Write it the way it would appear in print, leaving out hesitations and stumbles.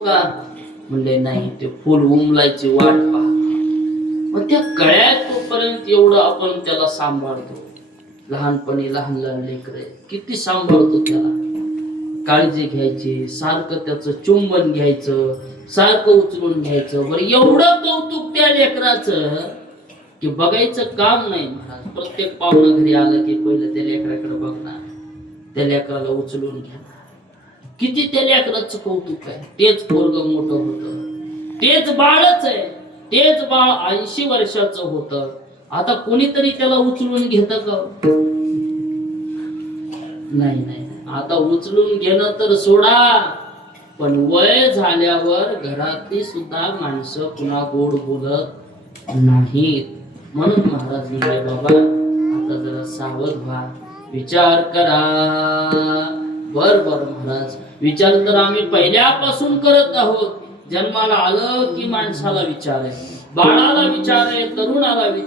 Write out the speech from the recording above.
का म्हणले नाही, ते फुल उमलायची वाट पहा. मग त्या कळ्यात तोपर्यंत एवढं आपण त्याला सांभाळतो. लहानपणी लहान लहान लेकरं किती सांभाळतो त्याला, काळजी घ्यायची, सारखं त्याचं चुंबन घ्यायचं, सारखं उचलून घ्यायचं. बरं एवढं कौतुक त्या लेकराचं की बघायचं काम नाही महाराज. प्रत्येक पाहुणा घरी आलं की पहिलं त्या लेकराकडे बघणार, त्या लेकराला उचलून घेणार. किती त्या लेकराचं कौतुक आहे. तेच पोरग मोठं होतं, तेच बाळच आहे, तेच बाळ 80 वर्षाचं होतं. आता कोणीतरी त्याला उचलून घेतं का? नाही नाही, आता उचलून घेणं तर सोडा, पण वय झाल्यावर घरातली सुद्धा माणसं पुन्हा गोड बोलत नाहीत. म्हणून महाराज म्हणाले, बाबा आता जरा सावध व्हा, विचार करा. बर महाराज, विचार तर आम्ही पहिल्यापासून करत आहोत. जन्माला आलं की माणसाला विचार आहे, बाळाला विचार आहे, तरुणाला विचार